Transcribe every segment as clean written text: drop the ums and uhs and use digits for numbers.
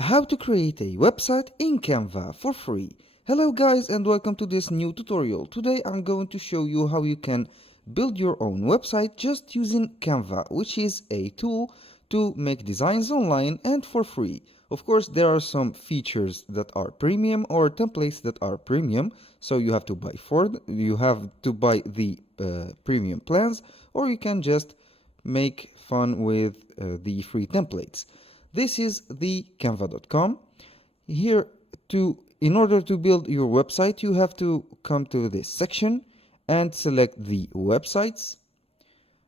How to create a website in Canva for free. Hello guys and welcome to this new tutorial. Today I'm going to show you how you can build your own website just using Canva, which is a tool to make designs online and for free. Of course, there are some features that are premium or templates that are premium, so you have to buy the premium plans, or you can just make fun with the free templates. This is the canva.com. Here, in order to build your website, you have to come to this section and select the websites.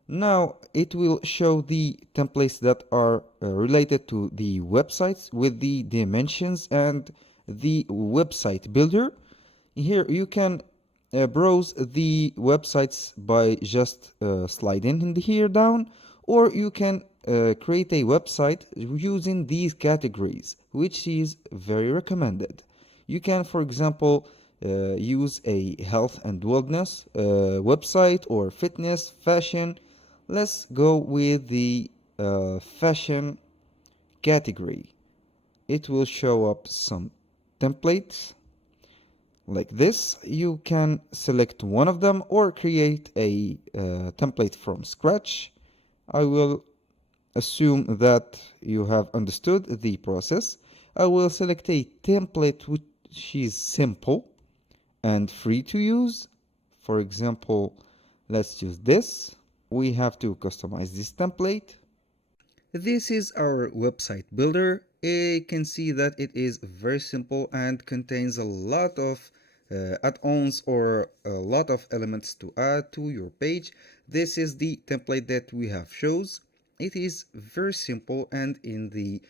Now it will show the templates that are related to the websites with the dimensions and the website builder. Here you can browse the websites by just sliding in here down, or you can create a website using these categories, which is very recommended. You can, for example, use a health and wellness website, or fitness, fashion. Let's go with the fashion category. It will show up some templates like this. You can select one of them or create a template from scratch. I will assume that you have understood the process. I will select a template which is simple and free to use. For example, let's use this. We have to customize this template. This is our website builder. You can see that it is very simple and contains a lot of add-ons or a lot of elements to add to your page. This is the template that we have shows. It is very simple, and in the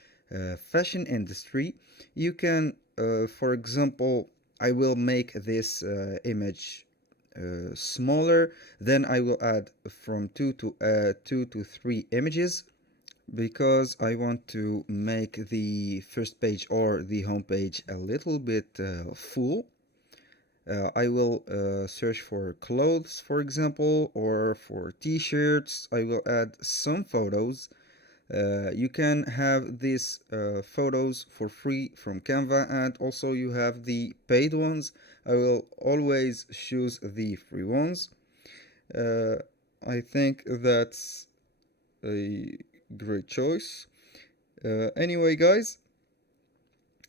fashion industry you can for example, I will make this image smaller, then I will add from two to three images, because I want to make the first page or the home page a little bit full. I will search for clothes, for example, or for t-shirts. I will add some photos. You can have these photos for free from Canva, and also you have the paid ones. I will always choose the free ones. uh, I think that's a great choice. Anyway, guys,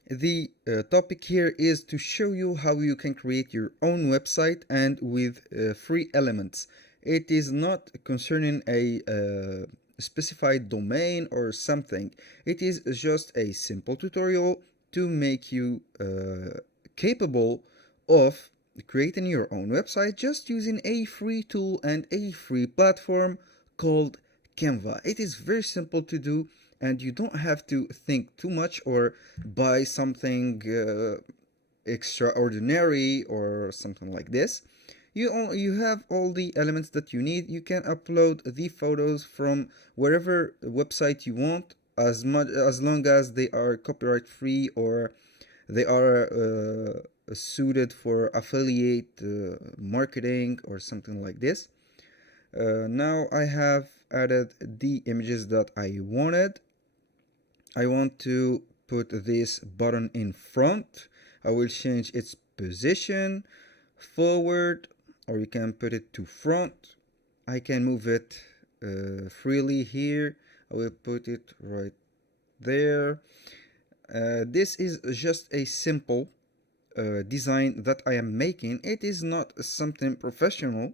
the topic here is to show you how you can create your own website and with free elements. It is not concerning a specified domain or something. It is just a simple tutorial to make you capable of creating your own website just using a free tool and a free platform called Canva. It is very simple to do, and you don't have to think too much or buy something extraordinary or something like this. You have all the elements that you need. You can upload the photos from wherever website you want, as long as they are copyright free or they are suited for affiliate marketing or something like this. Now I have added the images that I wanted. I want to put this button in front. I will change its position forward, or you can put it to front. I can move it freely here. I will put it right there. This is just a simple design that I am making. It is not something professional.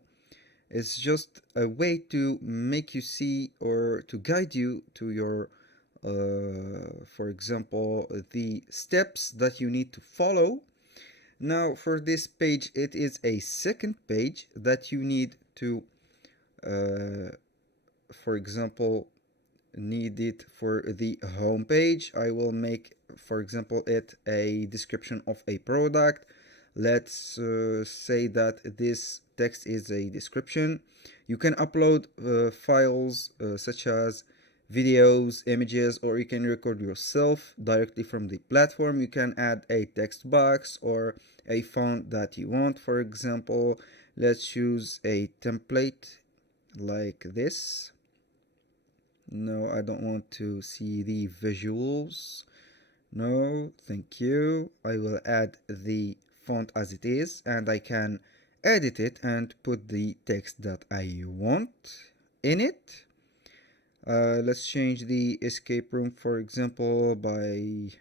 It's just a way to make you see or to guide you to your for example, the steps that you need to follow. Now for this page, it is a second page that you need to for example, need it for the home page. I will make, for example, it a description of a product. Let's say that this text is a description. You can upload files such as videos, images, or you can record yourself directly from the platform. You can add a text box or a font that you want. For example, let's choose a template like this. No, I don't want to see the visuals. No, thank you. I will add the font as it is, and I can edit it and put the text that I want in it. Let's change the escape room, for example, by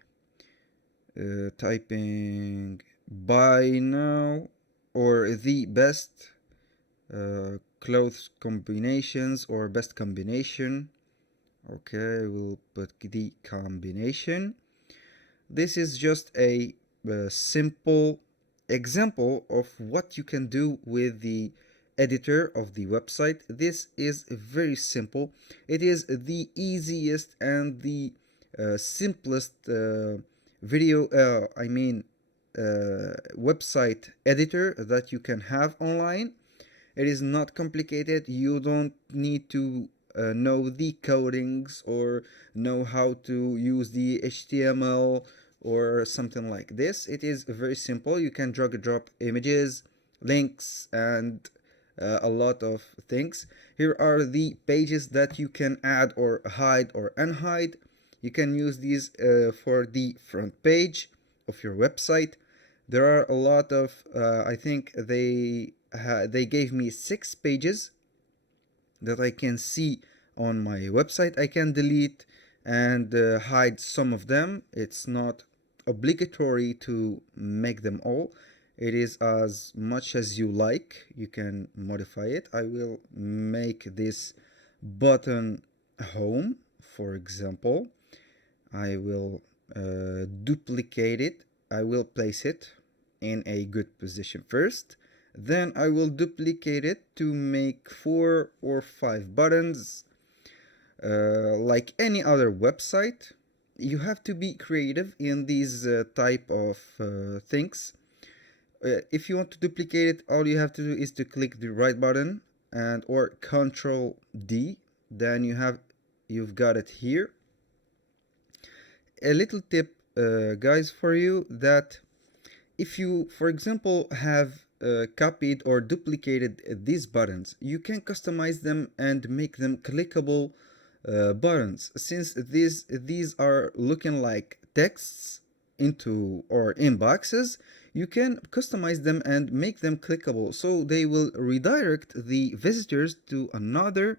typing buy now, or the best clothes combinations, or best combination. Okay, we'll put the combination. This is just a simple example of what you can do with the editor of the website. This is very simple. It is the easiest and the simplest website editor that you can have online. It is not complicated. You don't need to know the codings or know how to use the HTML or something like this. It is very simple. You can drag and drop images, links, and a lot of things. Here are the pages that you can add or hide or unhide. You can use these for the front page of your website. There are a lot of, I think they gave me 6 pages that I can see on my website. I can delete and hide some of them. It's not obligatory to make them all. It is as much as you like. You can modify it. I will make this button home, for example. I will duplicate it. I will place it in a good position first. Then I will duplicate it to make 4 or 5 buttons. Like any other website, you have to be creative in these type of things. If you want to duplicate it, all you have to do is to click the right button and or Control D. Then you've got it here. A little tip, guys, for you, that if you, for example, have copied or duplicated these buttons, you can customize them and make them clickable buttons. Since these are looking like texts into or in boxes, you can customize them and make them clickable, so they will redirect the visitors to another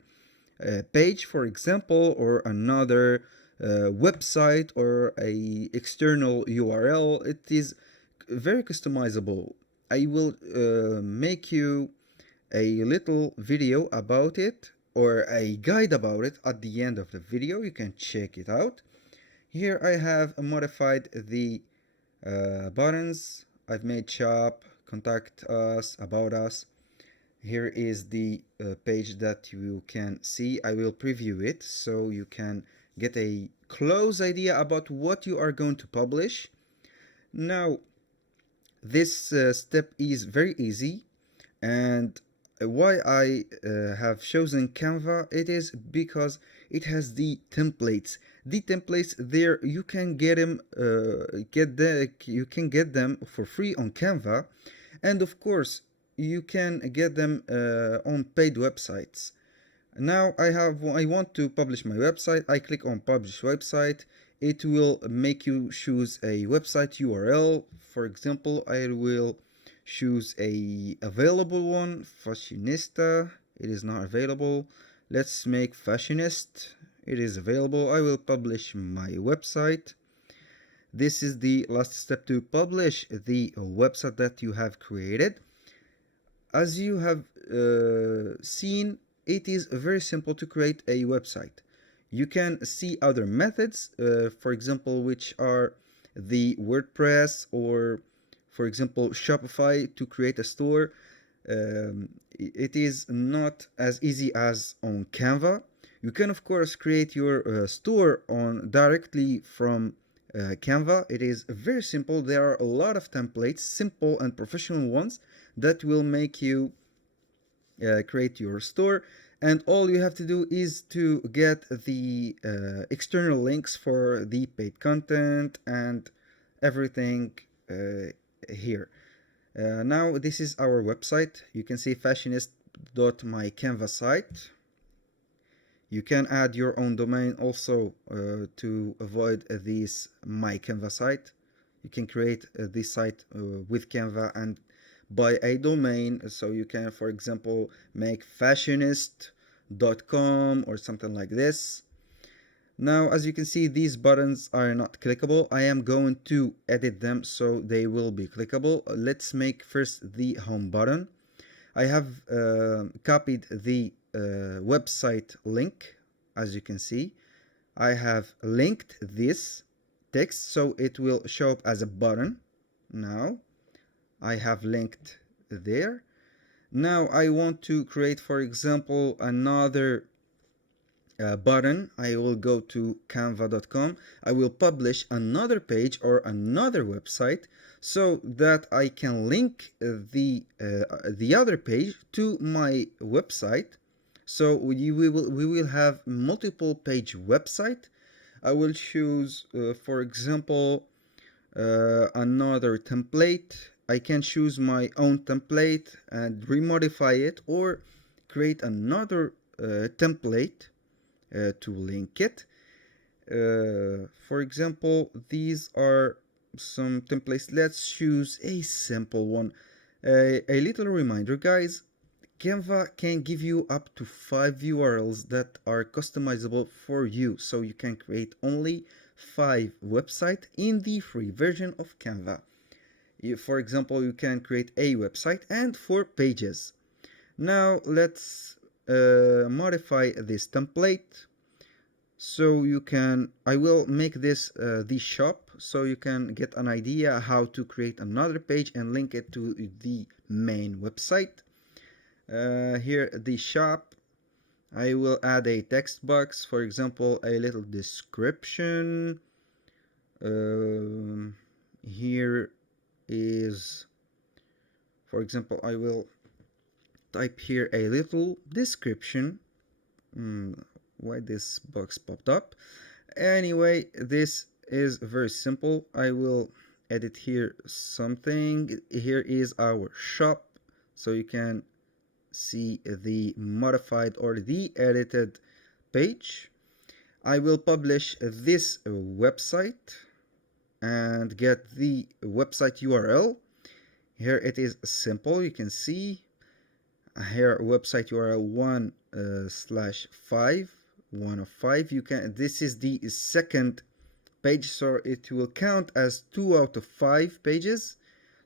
page, for example, or another website or a external URL. It is very customizable. I will make you a little video about it or a guide about it at the end of the video. You can check it out. Here I have modified the buttons. I've made shop, contact us, about us. Here is the page that you can see. I will preview it so you can get a close idea about what you are going to publish. Now, this step is very easy, and why I have chosen Canva, it is because it has the templates. The templates there, you can get them for free on Canva, and of course you can get them on paid websites. Now I want to publish my website. I click on publish website. It will make you choose a website URL. For example, I will choose a available one, fashionista. It is not available. Let's make fashionist. It is available. I will publish my website. This is the last step to publish the website that you have created. As you have seen, it is very simple to create a website. You can see other methods, for example, which are the WordPress or, for example, Shopify to create a store. It is not as easy as on Canva. You can, of course, create your store on directly from Canva. It is very simple. There are a lot of templates, simple and professional ones, that will make you create your store, and all you have to do is to get the external links for the paid content and everything here. Now this is our website. You can see fashionist.mycanva site. You can add your own domain also to avoid this My Canva site. You can create this site with Canva and buy a domain. So you can, for example, make fashionist.com or something like this. Now, as you can see, these buttons are not clickable. I am going to edit them so they will be clickable. Let's make first the home button. I have copied the website link. As you can see, I have linked this text so it will show up as a button. Now I have linked there. Now I want to create, for example, another button. I will go to canva.com. I will publish another page or another website so that I can link the other page to my website. So we will have multiple page website. I will choose for example another template. I can choose my own template and remodify it or create another template to link it. For example, these are some templates. Let's choose a simple one. A little reminder, guys, Canva can give you up to 5 URLs that are customizable for you, so you can create only 5 websites in the free version of Canva. For example, you can create a website and 4 pages. Now let's modify this template so you can, I will make this the shop so you can get an idea how to create another page and link it to the main website. Here the shop, I will add a text box, for example a little description. Here is, for example, I will type here a little description. Why this box popped up? Anyway, this is very simple. I will edit here something. Here is our shop, so you can see the modified or the edited page. I will publish this website and get the website URL. Here it is simple. You can see here website URL 1/5, 1 of 5. You can, this is the second page, so it will count as 2 out of 5 pages.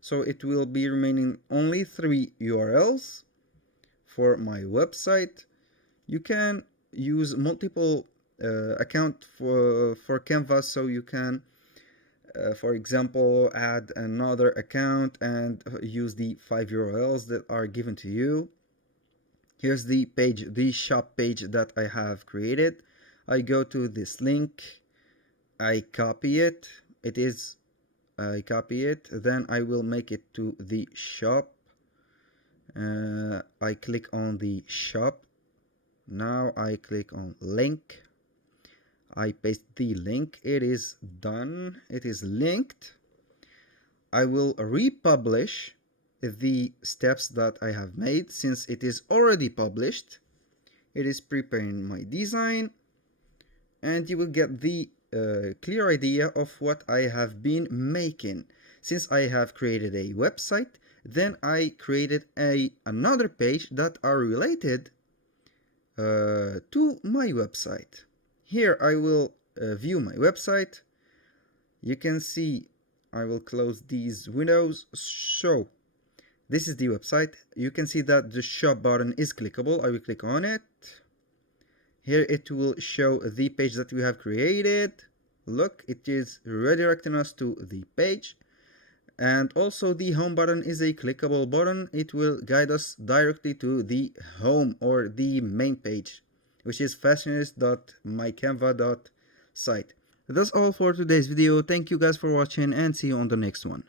So it will be remaining only 3 URLs for my website. You can use multiple account for Canva, so you can for example add another account and use the 5 URLs that are given to you. Here's the page, the shop page that I have created. I go to this link, I copy it, I copy it, then I will make it to the shop. I click on the shop. Now I click on link. I paste the link. It is done. It is linked. I will republish the steps that I have made since it is already published. It is preparing my design, and you will get the clear idea of what I have been making. Since I have created a website, then I created another page that are related to my website. Here I will view my website. You can see I will close these windows. So this is the website. You can see that the shop button is clickable. I will click on it. Here it will show the page that we have created. Look, it is redirecting us to the page. And also the home button is a clickable button. It will guide us directly to the home or the main page, which is fashionist.mycanva.site. That's all for today's video. Thank you guys for watching and see you on the next one.